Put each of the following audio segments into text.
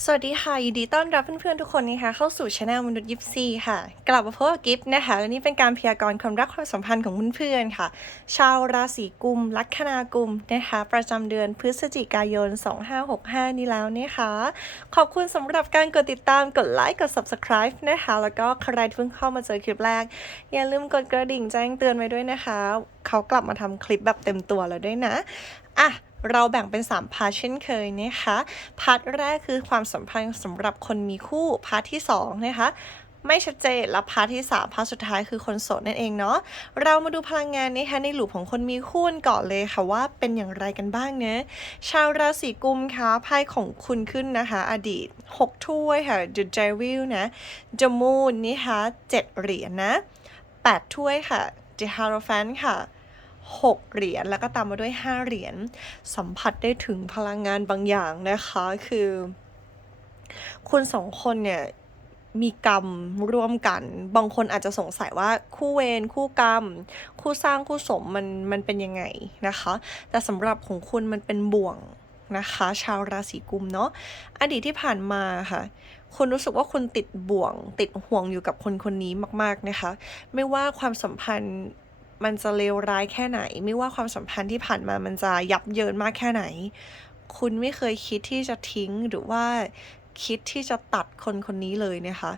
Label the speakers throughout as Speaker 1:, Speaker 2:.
Speaker 1: สวัสดีค่ะยินดีต้อนรับเพื่อนๆทุกคนนะคะเข้าสู่ช anel มนุษย์ยิปซีค่ะ กลับมาพบกับกิฟต์นะคะและนี่เป็นการพยากรณ์ความรักความสัมพันธ์ของเพื่อนๆค่ะ ชาวราศีกุม ลัคนากุมนะคะ ประจำเดือนพฤศจิกายน 2565 นี้แล้วนะคะ ขอบคุณสำหรับการกดติดตามกดไลค์กด subscribe นะคะ แล้วก็ใครที่เพิ่งเข้ามาเจอคลิปแรก อย่าลืมกดกระดิ่งแจ้งเตือนไว้ด้วยนะคะ เขากลับมาทำคลิปแบบเต็มตัวแล้วด้วยนะอะ เราแบ่งเป็น 3 พาร์ทเช่นเคยนะคะ พาร์ทแรกคือความสัมพันธ์สำหรับคนมีคู่ พาร์ทที่ 2 นะคะไม่ชัดเจนและพาร์ทที่ 3 พาร์ทสุดท้ายคือคนโสดนั่นเองเนาะเรามาดูพลังงานนะคะในหลูปของคนมีคู่กันก่อนเลยค่ะว่าเป็นอย่างไรกันบ้างเนะชาวราศีกุมค่ะไพ่ของคุณขึ้นนะคะ อดีต 6 ถ้วยค่ะ The Devil นะ The Moon นะคะ7เหรียญนะ 8 ถ้วยค่ะ The Hierophant ค่ะ 6 เหรียญแล้วก็ตามมาด้วย 5 เหรียญสัมผัสได้ถึงพลังงานบางอย่างนะคะ คือ คุณสองคนเนี่ยมีกรรมร่วมกัน บางคนอาจจะสงสัยว่าคู่เวรคู่กรรม คู่สร้างคู่สมมันมันเป็นยังไงนะคะ แต่สำหรับของคุณมันเป็นบ่วงนะคะ ชาวราศีกุมเนาะอดีตที่ผ่านมาค่ะ คุณรู้สึกว่าคุณติดบ่วง ติดห่วงอยู่กับคนคนนี้มาก ๆนะคะ ไม่ว่าความสัมพันธ์ มันจะเลวร้ายแค่ไหน ไม่ว่าความสัมพันธ์ที่ผ่านมามันจะยับเยินมากแค่ไหน คุณไม่เคยคิดที่จะทิ้งหรือว่าคิดที่จะตัดคนคนนี้เลยนะคะ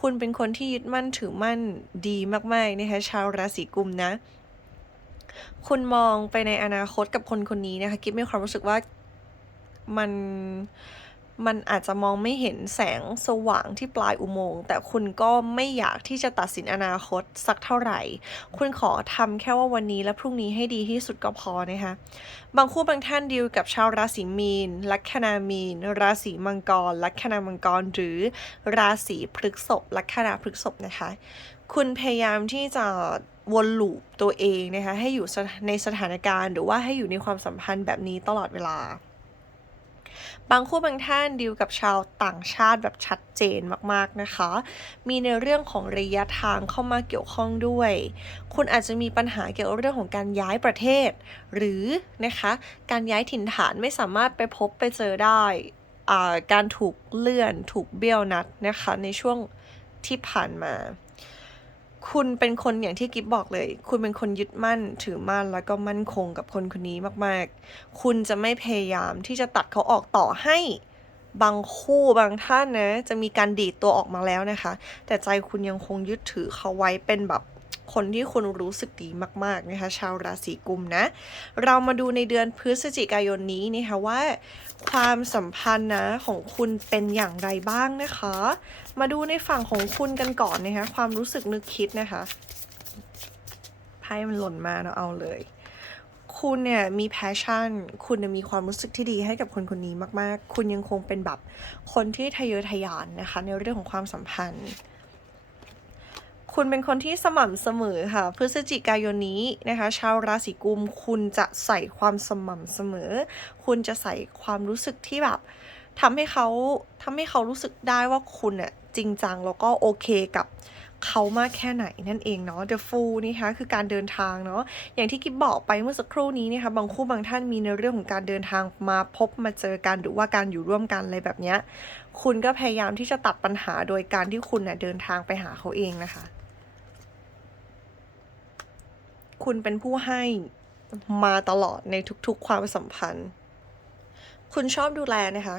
Speaker 1: คุณเป็นคนที่ยึดมั่นถือมั่นดีมากๆนะคะชาวราศีกุมนะ คุณมองไปในอนาคตกับคนคนนี้นะคะ กิ๊บมีความรู้สึกว่ามัน มันอาจจะมองไม่เห็นแสงสว่างที่ปลายอุโมงค์แต่คุณก็ไม่อยากที่จะตัดสินอนาคตสักเท่าไหร่ คุณขอทำแค่ว่าวันนี้และพรุ่งนี้ให้ดีที่สุดก็พอนะคะบางคู่บางท่านดีลกับชาวราศีมีน ลัคนามีน ราศีมังกร ลัคนามังกร หรือราศีพฤกษภลัคนาพฤกษภนะคะ คุณพยายามที่จะวนลูปตัวเองนะคะให้อยู่ในสถานการณ์ หรือว่าให้อยู่ในความสัมพันธ์แบบนี้ตลอดเวลา บางคู่บางท่านดีลกับชาวต่างชาติแบบชัดเจนมากๆนะคะ มีในเรื่องของระยะทางเข้ามาเกี่ยวข้องด้วย คุณอาจจะมีปัญหาเกี่ยวกับเรื่องของการย้ายประเทศ หรือนะคะการย้ายถิ่นฐานไม่สามารถไปพบไปเจอได้การถูกเลื่อนถูกเบี้ยวนัดนะคะในช่วงที่ผ่านมา คุณเป็นคนอย่างที่กิฟบอกเลย คุณเป็นคนยึดมั่นถือมั่นแล้วก็มั่นคงกับคนคนนี้มากๆ คุณจะไม่พยายามที่จะตัดเขาออกต่อให้บางคู่บางท่านนะจะมีการดีดตัวออกมาแล้วนะคะ แต่ใจคุณยังคงยึดถือเขาไว้เป็นแบบคนที่คุณรู้สึกดีมากๆนะคะ ชาวราศีกุมนะ เรามาดูในเดือนพฤศจิกายนนี้นะคะว่า ความสัมพันธ์นะของคุณเป็นอย่างไรบ้างนะคะ มาดูในฝั่งของคุณกันก่อนนะคะความรู้สึกนึกคิดนะคะไพ่มันหล่นมาเนาะเอาเลย คุณเนี่ยมีแพชชั่น คุณมีความรู้สึกที่ดีให้กับคนคนนี้มาก ๆ คุณยังคงเป็นแบบคนที่ทะเยอทะยานนะคะ ในเรื่องของความสัมพันธ์คุณเป็นคนที่สม่ำเสมอค่ะ พฤศจิกายนนี้นะคะ ชาวราศีกุม คุณจะใส่ความสม่ำเสมอ คุณจะใส่ความรู้สึกที่แบบทำให้เขาทำให้เขารู้สึกได้ว่าคุณน่ะ จริงจังแล้วก็โอเคกับเขามากแค่ไหนนั่นเองเนาะ The Fool นี่คะคือการเดินทางเนาะอย่างที่กิ๊บบอกไปเมื่อสักครู่นี้นะคะบางคู่บางท่านมีในเรื่องของการเดินทางมาพบมาเจอกันหรือว่าการอยู่ร่วมกันอะไรแบบเนี้ยคุณก็พยายามที่จะตัดปัญหาโดยการที่คุณเน่ยเดินทางไปหาเขาเองนะคะ คุณเป็นผู้ให้มาตลอดในทุกๆความสัมพันธ์ คุณชอบดูแลนะคะ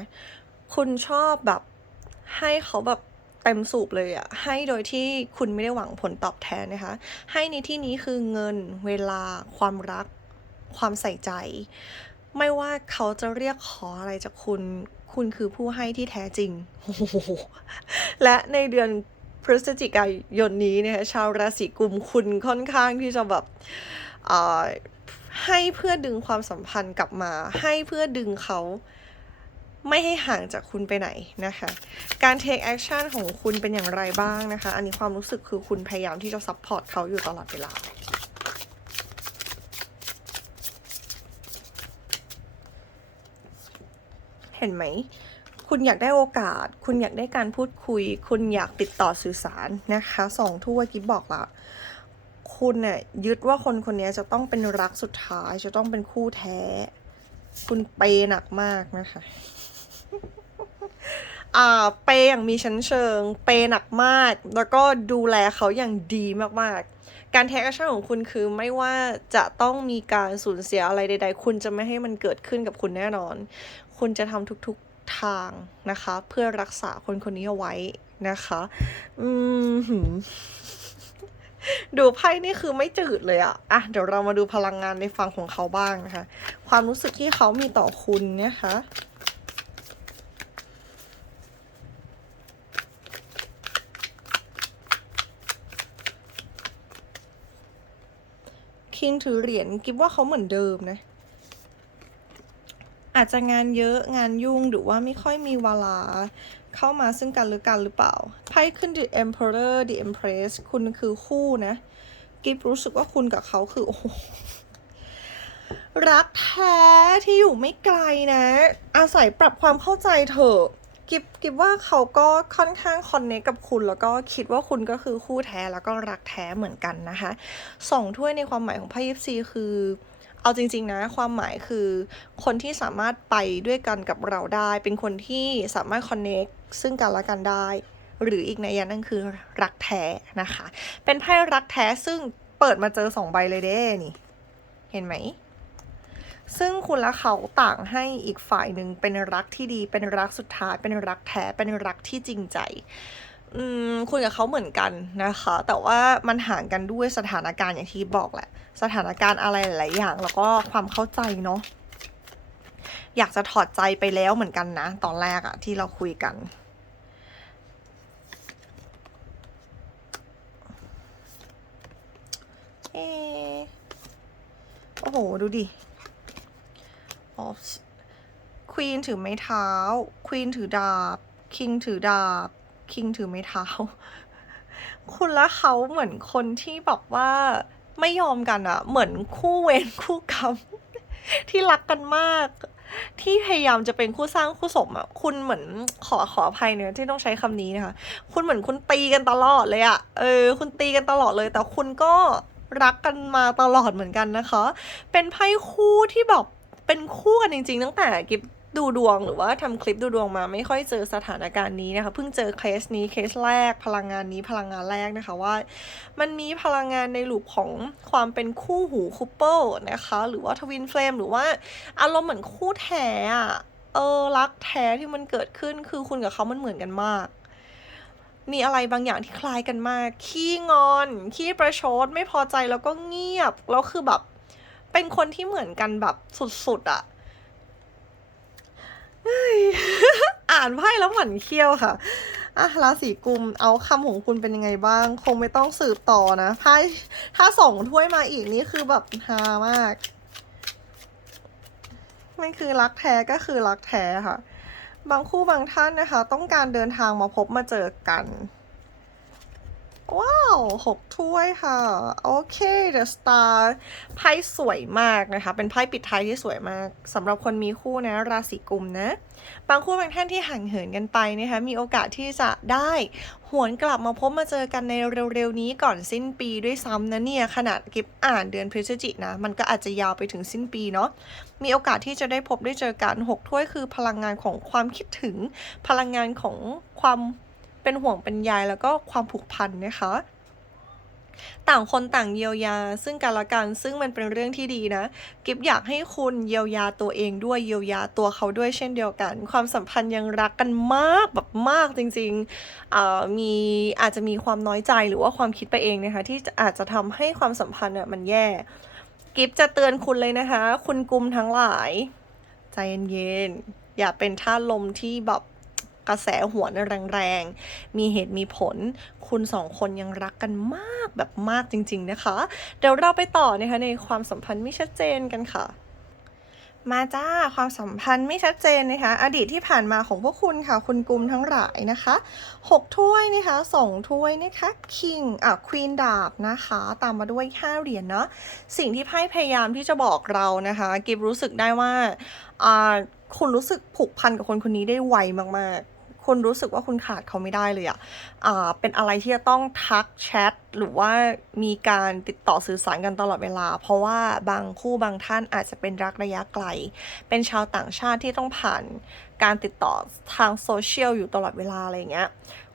Speaker 1: คุณชอบแบบให้เขาแบบ เต็มสูบเลยอะให้โดยที่คุณไม่ได้หวังผลตอบแทนนะคะ ให้ในที่นี้คือเงิน เวลา ความรัก ความใส่ใจ ไม่ว่าเขาจะเรียกขออะไรจากคุณ คุณคือผู้ให้ที่แท้จริง และในเดือนพฤศจิกายนนี้นะคะชาวราศีกุมคุณค่อนข้างที่จะแบบอ่อให้เพื่อดึงความสัมพันธ์กลับมา ให้เพื่อดึงเขา ไม่ให้ห่างจากคุณไปไหนนะคะ การ take action ของคุณเป็นอย่างไรบ้างนะคะ อันนี้ความรู้สึกคือคุณพยายามที่จะ support เขาอยู่ตลอดเวลา เห็นไหม คุณอยากได้โอกาส คุณอยากได้การพูดคุย คุณอยากติดต่อสื่อสารนะคะสองทั่วกิ๊บบอกละคุณเนี่ยยึดว่าคนคนนี้จะต้องเป็นรักสุดท้าย จะต้องเป็นคู่แท้ คุณเปย์หนักมากนะคะ อ่าเปย์อย่างมีชั้นเชิง เปย์หนักมาก แล้วก็ดูแลเขาอย่างดีมากๆ การแทคแชั่นของคุณคือไม่ว่าจะต้องมีการสูญเสียอะไรใด ๆ คุณจะไม่ให้มันเกิดขึ้นกับคุณแน่นอน คุณจะทำทุกๆทางนะคะ เพื่อรักษาคนคนนี้เอาไว้นะคะ อืมดูไพ่นี่คือไม่จืดเลยอะอะ เดี๋ยวเรามาดูพลังงานในฝั่งของเขาบ้างนะคะ ความรู้สึกที่เขามีต่อคุณเนี่ยคะ คิงถือเหรียญกิบว่าเขาเหมือนเดิมนะ อาจจะงานเยอะงานยุ่งหรือว่าไม่ค่อยมีเวลาเข้ามาซึ่งกันหรือกันหรือเปล่า ไพ่ขึ้น The Emperor The Empress คุณคือคู่นะ กิฟรู้สึกว่าคุณกับเขาคือโอ้รักแท้ที่อยู่ไม่ไกลนะ อาศัยปรับความเข้าใจเถอะ กิฟกิฟว่าเขาก็ค่อนข้างคอนเนคกับคุณ แล้วก็คิดว่าคุณก็คือคู่แท้แล้วก็รักแท้เหมือนกันนะคะสองถ้วยในความหมายของไพ่ยิปซีคือเอาจริง ๆ นะ ความหมายคือ คนที่สามารถไปด้วยกันกับเราได้ เป็นคนที่สามารถคอนเนคซึ่งกันและกันได้ หรืออีกในยะนั่นคือรักแท้นะคะ เป็นไพ่รักแท้ซึ่งเปิดมาเจอสองใบเลยเด้นี่ เห็นไหม ซึ่งคุณและเขาต่างให้อีกฝ่ายหนึ่งเป็นรักที่ดี เป็นรักสุดท้าย เป็นรักแท้ เป็นรักที่จริงใจอืมคุณกับเขาเหมือนกันนะคะ แต่ว่ามันห่างกันด้วยสถานการณ์อย่างที่บอกแหละ สถานการณ์อะไรหลายอย่าง แล้วก็ความเข้าใจเนาะ อยากจะถอดใจไปแล้วเหมือนกันนะ ตอนแรกอะที่เราคุยกันเอโอ้โห ดูดิ ออฟควีนถือไม้เท้าควีนถือดาบคิงถือดาบคิงถือไม้เท้า คุณและเขาเหมือนคนที่แบบว่าไม่ยอมกันอะเหมือนคู่เวรคู่กรรมที่รักกันมาก ที่พยายามจะเป็นคู่สร้างคู่สมอะคุณเหมือนขอขออภัยเนี่ยที่ต้องใช้คำนี้นะคะ คุณเหมือนคุณตีกันตลอดเลยอะเออ คุณตีกันตลอดเลย แต่คุณก็รักกันมาตลอดเหมือนกันนะคะ เป็นไพ่คู่ที่แบบ เป็นคู่กันจริง ๆ ตั้งแต่กิฟดูดวงหรือว่าทำคลิปดูดวงมาไม่ค่อยเจอสถานการณ์นี้นะคะ เพิ่งเจอเคสนี้เคสแรก พลังงานนี้พลังงานแรกนะคะว่า มันมีพลังงานในลูปของความเป็นคู่หูคูเปิลนะคะ หรือว่าทวินเฟลมหรือว่าอารมณ์เหมือนคู่แท้อะเออรักแท้ที่มันเกิดขึ้นคือคุณกับเขามันเหมือนกันมาก มีอะไรบางอย่างที่คล้ายกันมาก ขี้งอน ขี้ประชดไม่พอใจแล้วก็เงียบแล้วคือแบบ เป็นคนที่เหมือนกันแบบสุดๆอะอ่านไพ่แล้วหมั่นเคี้ยวค่ะอะราศีกุมเอาคำของคุณเป็นยังไงบ้าง คงไม่ต้องสืบต่อนะไพ่ถ้าส่งถ้วยมาอีกนี่คือแบบฮามากมันคือรักแท้ก็คือรักแท้ค่ะ บางคู่บางท่านนะคะ ต้องการเดินทางมาพบมาเจอกัน ว้าวหกถ้วยค่ะ โอเค The Star ไพ่สวยมากนะคะ เป็นไพ่ปิดท้ายที่สวยมากสำหรับคนมีคู่นะ ราศีกุมนะ บางคู่บางท่านที่ห่างเหินกันไปนะคะ มีโอกาสที่จะได้หวนกลับมาพบมาเจอกันในเร็วๆนี้ก่อนสิ้นปีด้วยซ้ำนะเนี่ย ขนาดกิฟอ่านเดือนพฤศจิกนะ มันก็อาจจะยาวไปถึงสิ้นปีเนาะ มีโอกาสที่จะได้พบได้เจอกันหกถ้วยคือพลังงานของความคิดถึง พลังงานของความ เป็นห่วงเป็นใยแล้วก็ความผูกพันนะคะ ต่างคนต่างเยียวยา ซึ่งกันและกันซึ่งมันเป็นเรื่องที่ดีนะกิฟอยากให้คุณเยียวยาตัวเองด้วยเยียวยาตัวเขาด้วยเช่นเดียวกัน ความสัมพันธ์ยังรักกันมากแบบมากจริงๆอ่ามีอาจจะมีความน้อยใจหรือว่าความคิดไปเองนะคะที่อาจจะทำให้ความสัมพันธ์เนี่ยมันแย่กิฟจะเตือนคุณเลยนะคะ คุณกุมทั้งหลาย ใจเย็นๆอย่าเป็นท่าลมที่แบบ กระแสหัวนแรงๆ มีเหตุมีผล คุณสองคนยังรักกันมากแบบมากจริง ๆนะคะ เดี๋ยวเราไปต่อนะคะในความสัมพันธ์ไม่ชัดเจนกันค่ะมาจ้าความสัมพันธ์ไม่ชัดเจนนะคะ อดีตที่ผ่านมาของพวกคุณค่ะ คุณกุมทั้งหลายนะคะหกถ้วยนะคะสองถ้วยนะคะคิงอะควีนดาบนะคะ ตามมาด้วยห้าเหรียญเนาะสิ่งที่ไพ่พยายามที่จะบอกเรานะคะ กิฟรู้สึกได้ว่าอ่าคุณรู้สึกผูกพันกับคนคนนี้ได้ไวมากๆ คุณรู้สึกว่าคุณขาดเขาไม่ได้เลยอะอ่าเป็นอะไรที่จะต้องทักแชทหรือว่ามีการติดต่อสื่อสารกันตลอดเวลา เพราะว่าบางคู่บางท่านอาจจะเป็นรักระยะไกล เป็นชาวต่างชาติที่ต้องผ่านการติดต่อทางโซเชียลอยู่ตลอดเวลาอะไรเงี้ย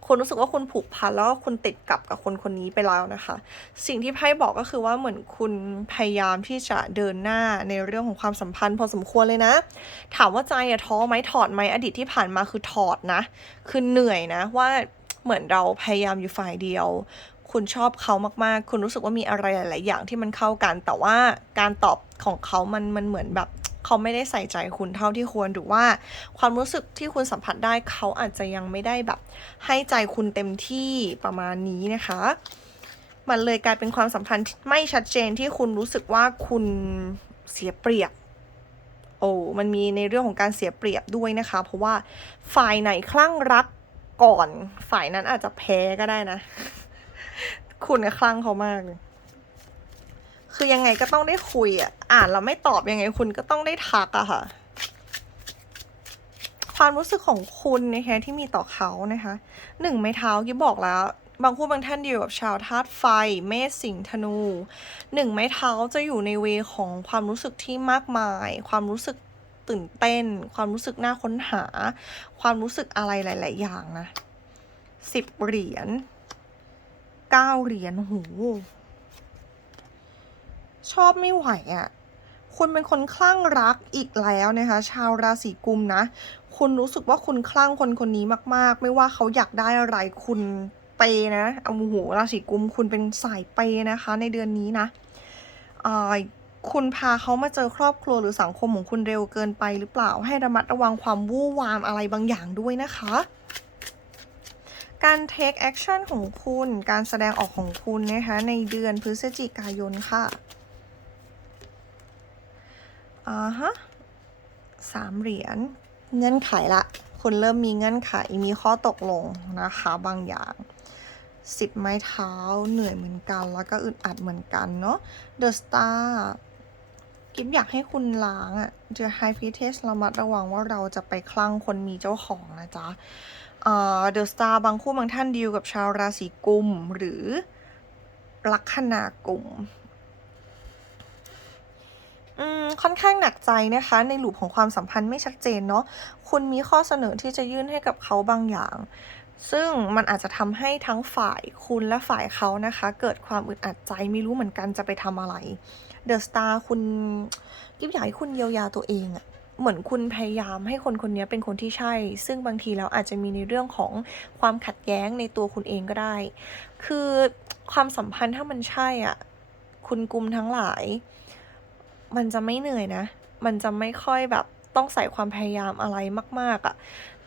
Speaker 1: คุณรู้สึกว่าคุณผูกพันแล้วก็คุณติดกับกับคนคนนี้ไปแล้วนะคะ สิ่งที่ไพ่บอกก็คือว่าเหมือนคุณพยายามที่จะเดินหน้าในเรื่องของความสัมพันธ์พอสมควรเลยนะ ถามว่าใจอะท้อไหมถอดไหมอดีตที่ผ่านมาคือถอดนะ คือเหนื่อยนะว่าเหมือนเราพยายามอยู่ฝ่ายเดียว คุณชอบเขามากๆ คุณรู้สึกว่ามีอะไรหลาย ๆ อย่างที่มันเข้ากัน แต่ว่าการตอบของเขามันมันเหมือนแบบ เขาไม่ได้ใส่ใจคุณเท่าที่ควรหรือว่า ความรู้สึกที่คุณสัมผัสได้เขาอาจจะยังไม่ได้แบบ ให้ใจคุณเต็มที่ประมาณนี้นะคะ มันเลยกลายเป็นความสัมพันธ์ไม่ชัดเจนที่คุณรู้สึกว่าคุณเสียเปรียบโอ้มันมีในเรื่องของการเสียเปรียบด้วยนะคะ เพราะว่าฝ่ายไหนคลั่งรักก่อน ฝ่ายนั้นอาจจะแพ้ก็ได้นะ คุณก็คลั่งเขามากเลย คือยังไงก็ต้องได้คุยอะ อ่านแล้วไม่ตอบยังไงคุณก็ต้องได้ทักอะค่ะ ความรู้สึกของคุณนะคะที่มีต่อเขานะคะหนึ่งไม้เท้ากิ๊บบอกแล้ว บางคู่บางท่านอยู่กับชาวธาตุไฟ เมษสิงธนูหนึ่งไม้เท้าจะอยู่ในเวของความรู้สึกที่มากมาย ความรู้สึกตื่นเต้น ความรู้สึกน่าค้นหา ความรู้สึกอะไรหลาย ๆ อย่างนะสิบเหรียญเก้าเหรียญโห ชอบไม่ไหวอะ่ะคุณเป็นคนคลั่งรักอีกแล้วนะคะ ชาวราศีกุมนะ คุณรู้สึกว่าคุณคลั่งคนคนนี้มาก ๆ ไม่ว่าเขาอยากได้อะไรคุณเปย์นะเอาโหราศีกุมคุณเป็นสายเปย์นะคะ ในเดือนนี้นะอ่าคุณพาเขามาเจอครอบครัวหรือสังคมของคุณเร็วเกินไปหรือเปล่า ให้ระมัดระวังความวู่วามอะไรบางอย่างด้วยนะคะ การ take action ของคุณ การแสดงออกของคุณนะคะในเดือนพฤศจิกายนค่ะ อ่าฮะสามเหรียญเงื่อนไขละ คุณเริ่มมีเงื่อนไขมีข้อตกลงนะคะบางอย่างสิบไม้เท้าเหนื่อยเหมือนกัน แล้วก็อึดอัดเหมือนกันเนาะ The Star กิฟอยากให้คุณล้างอะ The High Priestess ระมัดระวังว่าเราจะไปคลั่งคนมีเจ้าของนะจ๊ะเอ่อ The Star บางคู่บางท่านดีลกับชาวราศีกุมหรือลัคนากุม ค่อนข้างหนักใจนะคะ ในหลูปของความสัมพันธ์ไม่ชัดเจนเนาะคุณมีข้อเสนอที่จะยื่นให้กับเขาบางอย่าง ซึ่งมันอาจจะทำให้ทั้งฝ่ายคุณและฝ่ายเขานะคะ เกิดความอึดอัดใจไม่รู้เหมือนกันจะไปทำอะไรเดอะสตาร์คุณกิ๊บอยากให้คุณเยียวยาตัวเองอะเหมือนคุณพยายามให้คนคนนี้เป็นคนที่ใช่ ซึ่งบางทีแล้วอาจจะมีในเรื่องของความขัดแย้งในตัวคุณเองก็ได้ คือความสัมพันธ์ถ้ามันใช่อะ คุณกุมทั้งหลาย มันจะไม่เหนื่อยนะ มันจะไม่ค่อยแบบต้องใส่ความพยายามอะไรมาก ๆอะ่ะ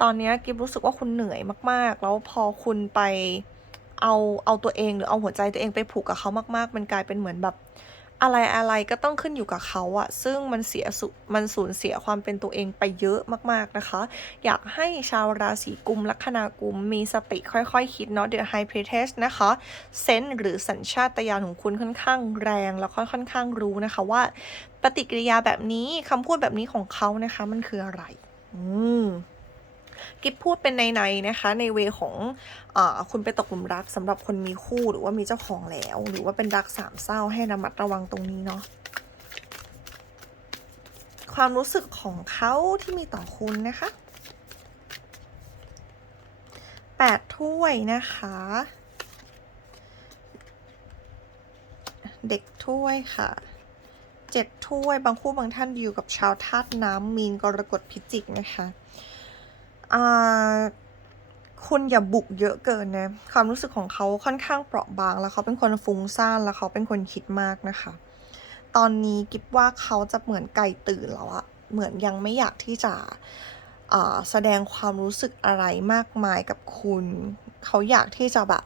Speaker 1: ตอนนี้กิฟรู้สึกว่าคุณเหนื่อยมากๆ แล้วพอคุณไปเอาเอาตัวเองหรือเอาหัวใจตัวเองไปผูกกับเขามาก ๆ มันกลายเป็นเหมือนแบบ อะไรอะไรก็ต้องขึ้นอยู่กับเขาอะซึ่งมันเสียสุมันสูญเสียความเป็นตัวเองไปเยอะมากๆนะคะ อยากให้ชาวราศีกุมลัคนากุมมีสติค่อยๆคคิดเนาะ The High Priestess นะคะเซนหรือสัญชาตญาณของคุณค่อนข้างแรงแล้วก็ค่อนข้างรู้นะคะว่า ปฏิกิริยาแบบนี้คำพูดแบบนี้ของเขานะคะ มันคืออะไร อืม กิฟพูดเป็นในๆนะคะ ในเวของอคุณไปตกหลุมรักสำหรับคนมีคู่หรือว่ามีเจ้าของแล้ว หรือว่าเป็นรักสามเศร้าให้ระมัดระวังตรงนี้เนาะความรู้สึกของเขาที่มีต่อคุณนะคะแปดถ้วยนะคะ เด็กถ้วยค่ะเจ็ดถ้วยบางคู่บางท่านอยู่กับชาวธาตุน้ำมีนกรกฎพิจิกนะคะ คุณอย่าบุกเยอะเกินนะความรู้สึกของเขาค่อนข้างเปราะบาง แล้วเขาเป็นคนฟุ้งซ่านแล้วเขาเป็นคนคิดมากนะคะ ตอนนี้กิบว่าเขาจะเหมือนไก่ตื่นแล้วอะเหมือนยังไม่อยากที่จะแสดงความรู้สึกอะไรมากมายกับคุณ เขาอยากที่จะแบบ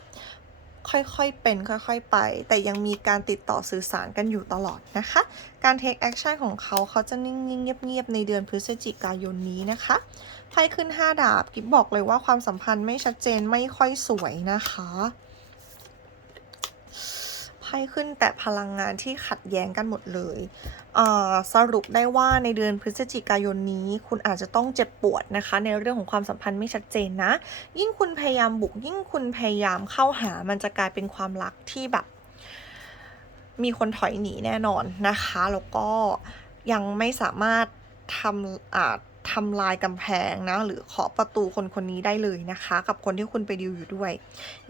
Speaker 1: ค่อยๆ เป็นค่อยๆ ไป แต่ยังมีการติดต่อสื่อสารกันอยู่ตลอดนะคะ การ take action ของเขาเขาจะนิ่งๆ เงียบๆ ในเดือนพฤศจิกายนนี้นะคะไพ่ขึ้น 5 ดาบ กิ๊บบอกเลยว่าความสัมพันธ์ไม่ชัดเจนไม่ค่อยสวยนะคะ พ่ขึ้นแต่พลังงานที่ขัดแย้งกันหมดเลยสรุปได้ว่าในเดือนพฤศจิกายนนี้ คุณอาจจะต้องเจ็บปวดนะคะ ในเรื่องของความสัมพันธ์ไม่ชัดเจนนะ ยิ่งคุณพยายามบุก ยิ่งคุณพยายามเข้าหามันจะกลายเป็นความรักที่แบบ มีคนถอยหนีแน่นอนนะคะ แล้วก็ยังไม่สามารถทำอาจ ทำลายกำแพงนะ หรือเคาะประตูคนคนนี้ได้เลยนะคะ กับคนที่คุณไปดิวอยู่ด้วย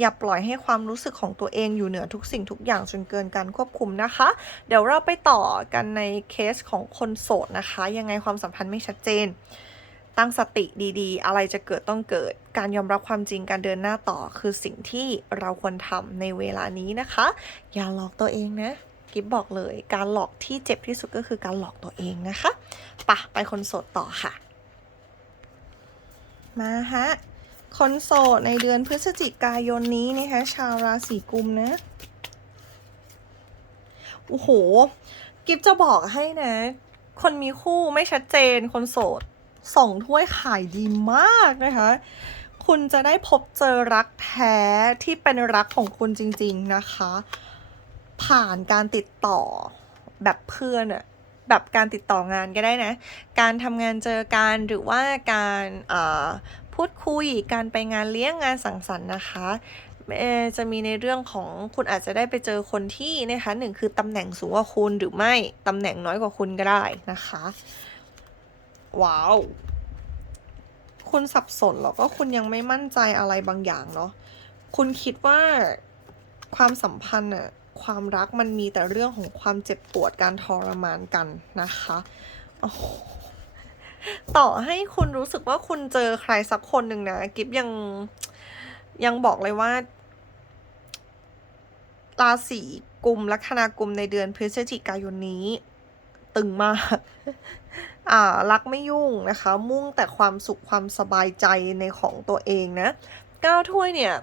Speaker 1: อย่าปล่อยให้ความรู้สึกของตัวเองอยู่เหนือทุกสิ่งทุกอย่างจนเกินการควบคุมนะคะ เดี๋ยวเราไปต่อกันในเคสของคนโสดนะคะ ยังไงความสัมพันธ์ไม่ชัดเจน ตั้งสติดีๆ อะไรจะเกิดต้องเกิด การยอมรับความจริงการเดินหน้าต่อคือสิ่งที่เราควรทำในเวลานี้นะคะ อย่าหลอกตัวเองนะกิฟบอกเลยการหลอกที่เจ็บที่สุดก็คือการหลอกตัวเองนะคะปะไปคนโสดต่อค่ะ มาฮะ คนโสดในเดือนพฤศจิกายนนี้นะคะชาวราศีกุมนะ โอ้โห กิฟจะบอกให้นะ คนมีคู่ไม่ชัดเจน คนโสดสองถ้วยขายดีมากนะคะ คุณจะได้พบเจอรักแท้ที่เป็นรักของคุณจริง ๆนะคะ ผ่านการติดต่อแบบเพื่อนอะ แบบการติดต่องานก็ได้นะ การทำงานเจอกันหรือว่าการพูดคุยการไปงานเลี้ยงงานสังสรรค์นะคะจะมีในเรื่องของคุณอาจจะได้ไปเจอคนที่นะคะหนึ่งคือตำแหน่งสูงกว่าคุณหรือไม่ตำแหน่งน้อยกว่าคุณก็ได้นะคะ ว้าว คุณสับสนหรอก็คุณยังไม่มั่นใจอะไรบางอย่างเนาะคุณคิดว่าความสัมพันธ์อะ ความรักมันมีแต่เรื่องของความเจ็บปวดการทรมานกันนะคะต่อให้คุณรู้สึกว่าคุณเจอใครสักคนหนึ่งนะ กิฟยังยังบอกเลยว่า ราศีกุมลัคนากุมในเดือนพฤศจิกายนนี้ ตึงมาก อ่า รักไม่ยุ่งนะคะ มุ่งแต่ความสุขความสบายใจในของตัวเองนะก้าวถ้วยเนี่ย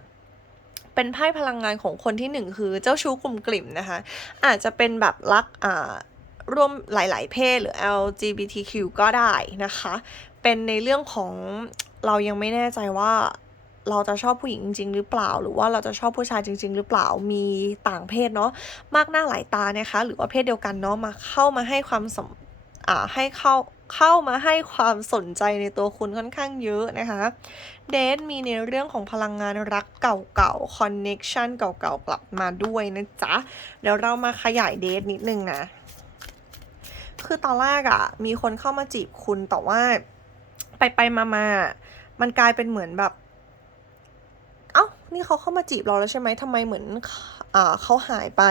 Speaker 1: เป็นไพ่พลังงานของคนที่หนึ่งคือเจ้าชู้กลุ่มกลิ่มนะคะ อาจจะเป็นแบบรักอ่าร่วมหลาย ๆ เพศหรือ LGBTQ ก็ได้นะคะ เป็นในเรื่องของเรายังไม่แน่ใจว่าเราจะชอบผู้หญิงจริง ๆ หรือเปล่า หรือว่าเราจะชอบผู้ชายจริง ๆ หรือเปล่ามีต่างเพศเนาะมากหน้าหลายตานะคะ หรือว่าเพศเดียวกันเนาะมาเข้ามาให้ความสำอ่าให้เข้า เข้ามาให้ความสนใจในตัวคุณค่อนข้างเยอะนะคะเดทมีในเรื่องของพลังงานรักเก่าๆคอนเน็กชันเก่าๆกลับมาด้วยนะจ๊ะ เดี๋ยวเรามาขยายเดทนิดนึงนะ คือตอนแรกอะ่ะ มีคนเข้ามาจีบคุณแต่ว่า ไปไปมามาๆมันกลายเป็นเหมือนแบบ เอ้า นี่เขาเข้ามาจีบเราแล้วใช่ไหมทำไมเหมือนอ่าเขาหายไป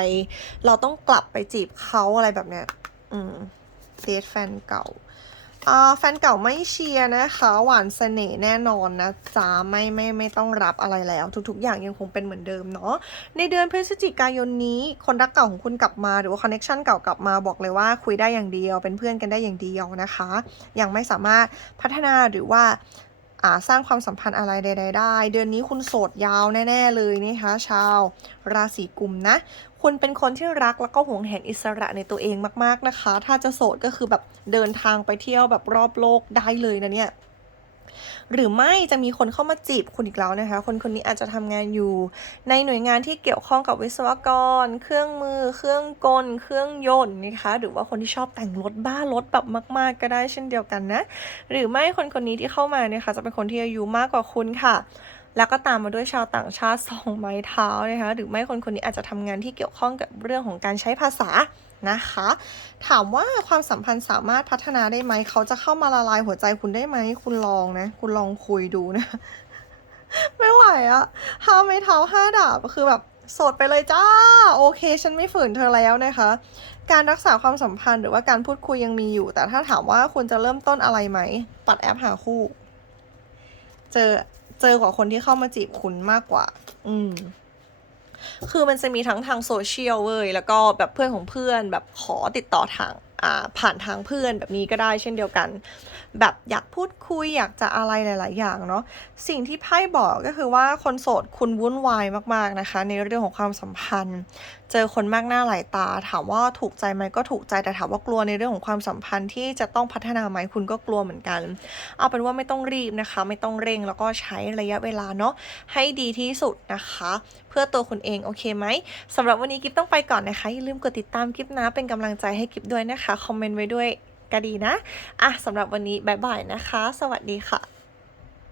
Speaker 1: เราต้องกลับไปจีบเขาอะไรแบบเนี้ย อืมเดทแฟนเก่า แฟนเก่าไม่เชียร์นะคะ หวานเสน่ห์แน่นอนนะจ๊ะไม่ไม่ไม่ต้องรับอะไรแล้ว ทุกๆ อย่างยังคงเป็นเหมือนเดิมเนาะในเดือนพฤศจิกายนนี้คนรักเก่าของคุณกลับมาหรือว่าคอนเน็ชันเก่ากลับมาบอกเลยว่าคุยได้อย่างเดียว เป็นเพื่อนกันได้อย่างเดียวนะคะ ยังไม่สามารถพัฒนาหรือว่า สร้างความสัมพันธ์อะไรใด ๆ ได้ เดือนนี้คุณโสดยาวแน่ ๆ เลยนะคะชาวราศีกุมนะ คุณเป็นคนที่รักแล้วก็หวงแหนอิสระในตัวเองมากๆนะคะ ถ้าจะโสดก็คือแบบเดินทางไปเที่ยวแบบรอบโลกได้เลยนะเนี่ย หรือไม่จะมีคนเข้ามาจีบคุณอีกแล้วนะคะ คนคนนี้อาจจะทำงานอยู่ ในหน่วยงานที่เกี่ยวข้องกับวิศวกร เครื่องมือ เครื่องกล เครื่องยนต์นะคะ หรือว่าคนที่ชอบแต่งรถบ้ารถแบบมาก ๆ ก็ได้เช่นเดียวกันนะ หรือไม่คนคนนี้ที่เข้ามาเนี่ยค่ะจะเป็นคนที่อายุมากกว่าคุณค่ะแล้วก็ตามมาด้วยชาวต่างชาติสองไม้เท้านะคะ หรือไม่คนคนนี้อาจจะทำงานที่เกี่ยวข้องกับเรื่องของการใช้ภาษา นะคะ ถามว่าความสัมพันธ์สามารถพัฒนาได้ไหม เขาจะเข้ามาละลายหัวใจคุณได้ไหม คุณลองนะ คุณลองคุยดูนะ ไม่ไหวอะห้าไม้เท้าห้าดาบคือแบบโสดไปเลยจ้า โอเค ฉันไม่ฝืนเธอแล้วนะคะ การรักษาความสัมพันธ์หรือว่าการพูดคุยยังมีอยู่ แต่ถ้าถามว่าคุณจะเริ่มต้นอะไรไหม ปัดแอปหาคู่ เจอเจอกว่าคนที่เข้ามาจีบคุณมากกว่า อืม คือมันจะมีทั้งทางโซเชียลเว้ยแล้วก็แบบเพื่อนของเพื่อนแบบขอติดต่อทางอ่าผ่านทางเพื่อนแบบนี้ก็ได้เช่นเดียวกัน แบบอยากพูดคุยอยากจะอะไรหลาย ๆ อย่างเนาะสิ่งที่ไพ่บอกก็คือว่าคนโสดคุณวุ่นวายมาก ๆ นะคะ ในเรื่องของความสัมพันธ์ เจอคนมากหน้าหลายตา ถามว่าถูกใจไหมก็ถูกใจแต่ถามว่ากลัวในเรื่องของความสัมพันธ์ที่จะต้องพัฒนาไหมคุณก็กลัวเหมือนกัน เอาเป็นว่าไม่ต้องรีบนะคะ ไม่ต้องเร่งแล้วก็ใช้ระยะเวลาเนาะให้ดีที่สุดนะคะ เพื่อตัวคุณเองโอเคไหมสำหรับวันนี้กิฟต้องไปก่อนนะคะอย่าลืมกดติดตามกิฟนะเป็นกำลังใจให้กิฟด้วยนะคะคอมเมนต์ไว้ด้วยก็ดีนะอะสำหรับวันนี้บายบายนะคะ สวัสดีค่ะ